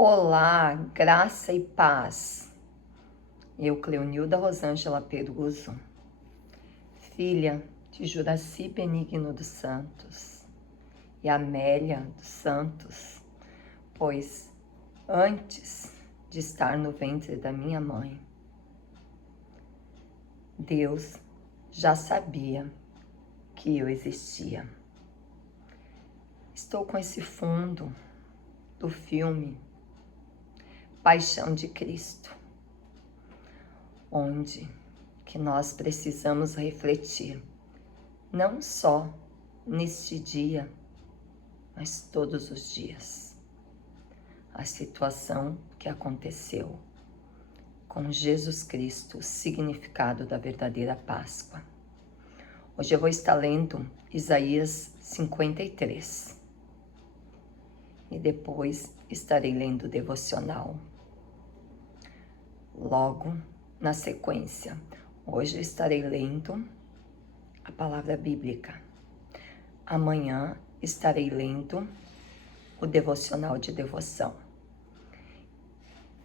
Olá, graça e paz. Eu, Cleonilda Rosângela Peruso, filha de Juraci Benigno dos Santos e Amélia dos Santos, pois antes de estar no ventre da minha mãe, Deus já sabia que eu existia. Estou com esse fundo do filme Paixão de Cristo, onde que nós precisamos refletir, não só neste dia, mas todos os dias, a situação que aconteceu com Jesus Cristo, o significado da verdadeira Páscoa. Hoje eu vou estar lendo Isaías 53 e depois estarei lendo o devocional. Logo na sequência, hoje eu estarei lendo a palavra bíblica. Amanhã estarei lendo o devocional de devoção.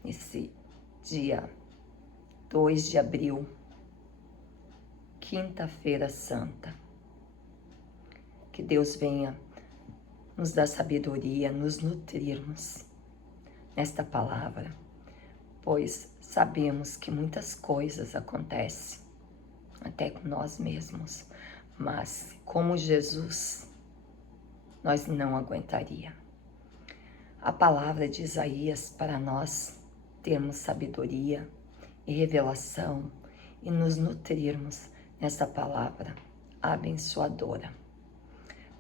Nesse dia 2 de abril, quinta-feira santa. Que Deus venha nos dar sabedoria, nos nutrirmos nesta palavra, pois sabemos que muitas coisas acontecem, até com nós mesmos, mas como Jesus, nós não aguentaria. A palavra de Isaías para nós termos sabedoria e revelação e nos nutrirmos nessa palavra abençoadora.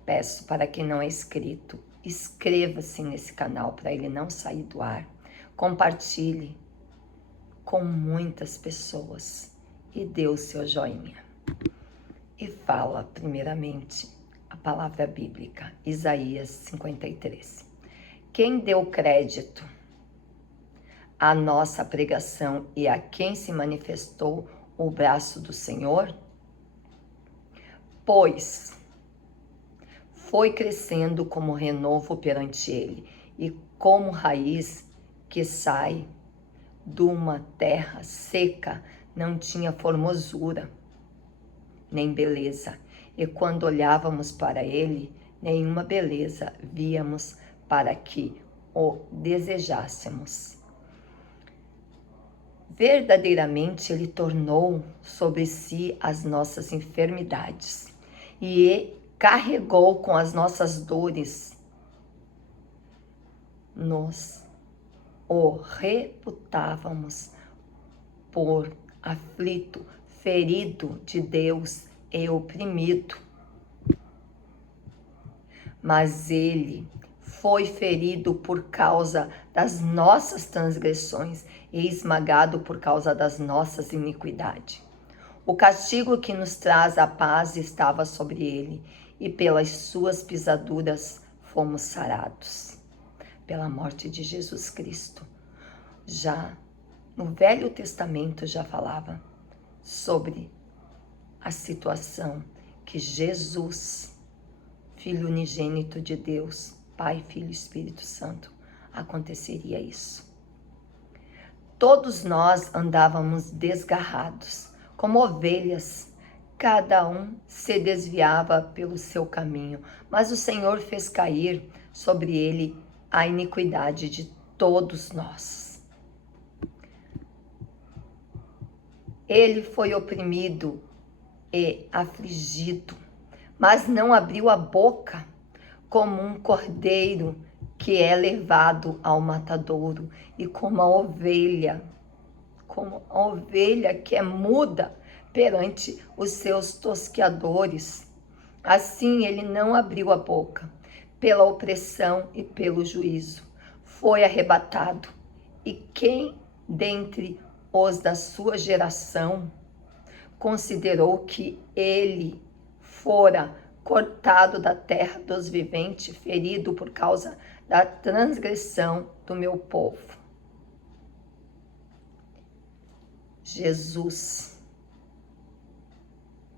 Peço para quem não é inscrito, inscreva-se nesse canal para ele não sair do ar. Compartilhe com muitas pessoas e dê o seu joinha. E fala primeiramente a palavra bíblica, Isaías 53. Quem deu crédito à nossa pregação e a quem se manifestou o braço do Senhor? Pois foi crescendo como renovo perante ele e como raiz que sai de uma terra seca, não tinha formosura nem beleza, e quando olhávamos para ele, nenhuma beleza víamos para que o desejássemos. Verdadeiramente ele tornou sobre si as nossas enfermidades e carregou com as nossas dores. Nós o reputávamos por aflito, ferido de Deus e oprimido. Mas ele foi ferido por causa das nossas transgressões e esmagado por causa das nossas iniquidades. O castigo que nos traz a paz estava sobre ele, e pelas suas pisaduras fomos sarados. Pela morte de Jesus Cristo. Já no Velho Testamento já falava sobre a situação que Jesus, Filho unigênito de Deus, Pai, Filho e Espírito Santo, aconteceria isso. Todos nós andávamos desgarrados, como ovelhas, cada um se desviava pelo seu caminho, mas o Senhor fez cair sobre ele a iniquidade de todos nós. Ele foi oprimido e afligido, mas não abriu a boca, como um cordeiro que é levado ao matadouro, e como a ovelha que é muda perante os seus tosqueadores. Assim ele não abriu a boca, pela opressão e pelo juízo. Foi arrebatado. E quem dentre os da sua geração considerou que ele fora cortado da terra dos viventes, ferido por causa da transgressão do meu povo? Jesus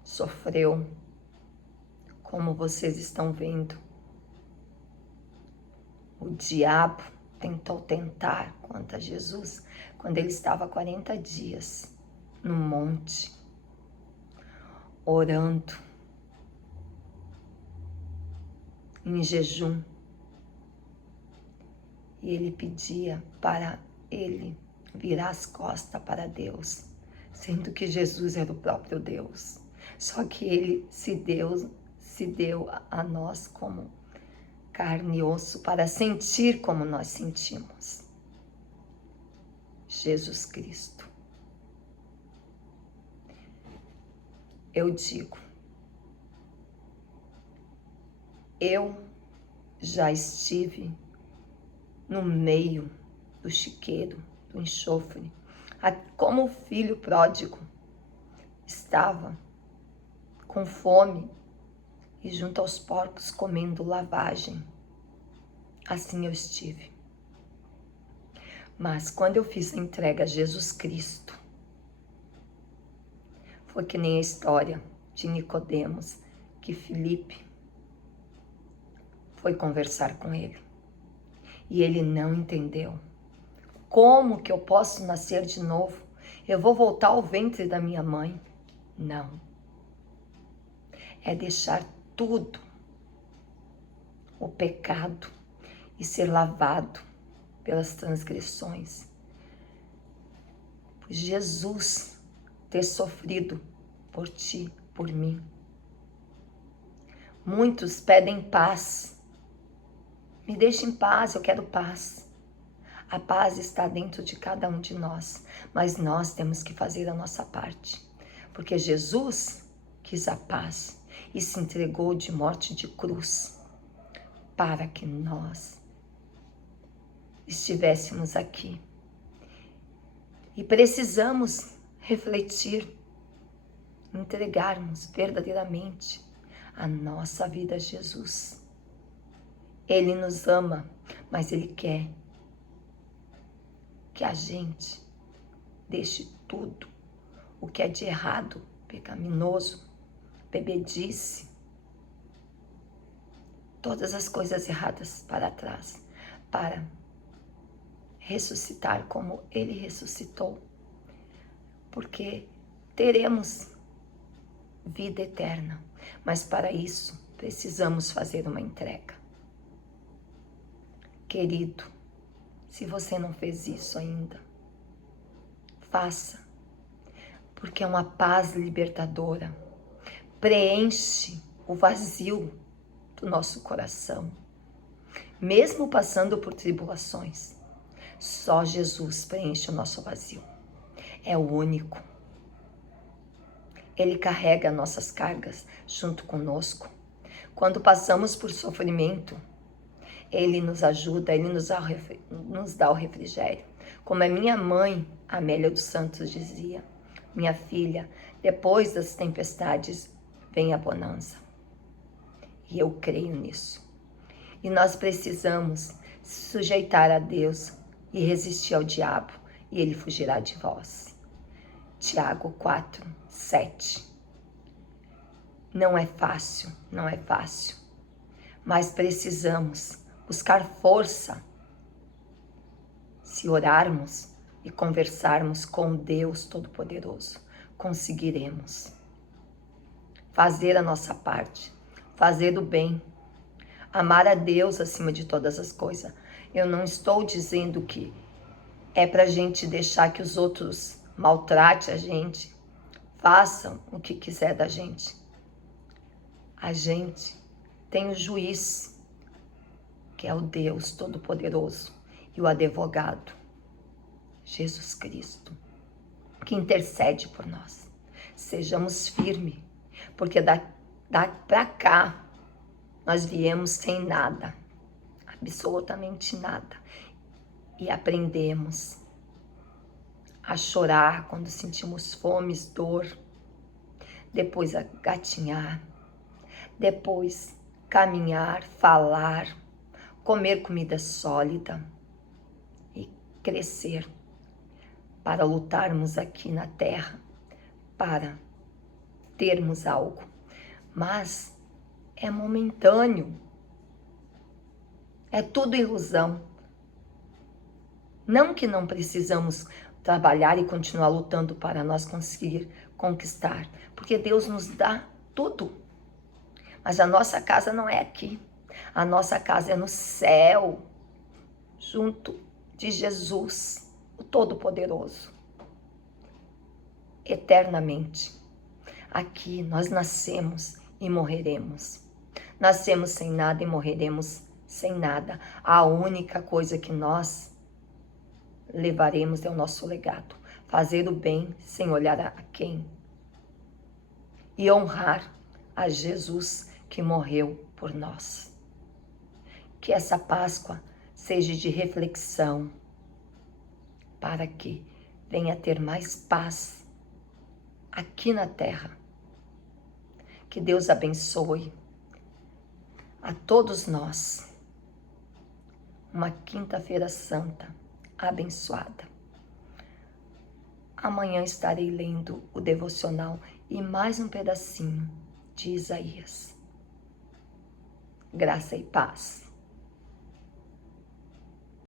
sofreu, como vocês estão vendo. O diabo tentou tentar contra Jesus quando ele estava 40 dias no monte, orando, em jejum. E ele pedia para ele virar as costas para Deus, sendo que Jesus era o próprio Deus. Só que ele se deu a nós como carne e osso para sentir como nós sentimos. Jesus Cristo. Eu digo, eu já estive no meio do chiqueiro, do enxofre, como o filho pródigo estava com fome e junto aos porcos comendo lavagem. Assim eu estive. Mas quando eu fiz a entrega a Jesus Cristo, foi que nem a história de Nicodemos, que Filipe foi conversar com ele. E ele não entendeu. Como que eu posso nascer de novo? Eu vou voltar ao ventre da minha mãe? Não. É deixar tudo, o pecado, e ser lavado pelas transgressões. Jesus ter sofrido por ti, por mim. Muitos pedem paz. Me deixe em paz, eu quero paz. A paz está dentro de cada um de nós, mas nós temos que fazer a nossa parte. Porque Jesus quis a paz e se entregou de morte de cruz para que nós estivéssemos aqui. E precisamos refletir, entregarmos verdadeiramente a nossa vida a Jesus. Ele nos ama, mas Ele quer que a gente deixe tudo o que é de errado, pecaminoso, bebedice, todas as coisas erradas para trás, para ressuscitar como Ele ressuscitou, porque teremos vida eterna, mas para isso precisamos fazer uma entrega. Querido, se você não fez isso ainda, faça, porque é uma paz libertadora, preenche o vazio do nosso coração, mesmo passando por tribulações. Só Jesus preenche o nosso vazio, é o único. Ele carrega nossas cargas junto conosco. Quando passamos por sofrimento, Ele nos ajuda, Ele nos dá o refrigério. Como a minha mãe, Amélia dos Santos, dizia: minha filha, depois das tempestades vem a bonança. E eu creio nisso. E nós precisamos sujeitar a Deus e resistir ao diabo, e ele fugirá de vós. Tiago 4, 7. Não é fácil, não é fácil, mas precisamos buscar força. Se orarmos e conversarmos com Deus Todo-Poderoso, conseguiremos fazer a nossa parte, fazer o bem, amar a Deus acima de todas as coisas. Eu não estou dizendo que é pra gente deixar que os outros maltratem a gente, façam o que quiser da gente. A gente tem o juiz, que é o Deus Todo-Poderoso, e o advogado, Jesus Cristo, que intercede por nós. Sejamos firmes, porque pra cá nós viemos sem nada, absolutamente nada, e aprendemos a chorar quando sentimos fome, dor, depois a gatinhar, depois caminhar, falar, comer comida sólida e crescer para lutarmos aqui na terra, para termos algo. Mas é momentâneo, é tudo ilusão. Não que não precisamos trabalhar e continuar lutando para nós conseguir conquistar, porque Deus nos dá tudo. Mas a nossa casa não é aqui. A nossa casa é no céu, junto de Jesus, o Todo-Poderoso, eternamente. Aqui nós nascemos e morreremos. Nascemos sem nada e morreremos sem nada. A única coisa que nós levaremos é o nosso legado. Fazer o bem sem olhar a quem. E honrar a Jesus que morreu por nós. Que essa Páscoa seja de reflexão, para que venha ter mais paz aqui na terra. Que Deus abençoe a todos nós. Uma quinta-feira santa, abençoada. Amanhã estarei lendo o devocional e mais um pedacinho de Isaías. Graça e paz.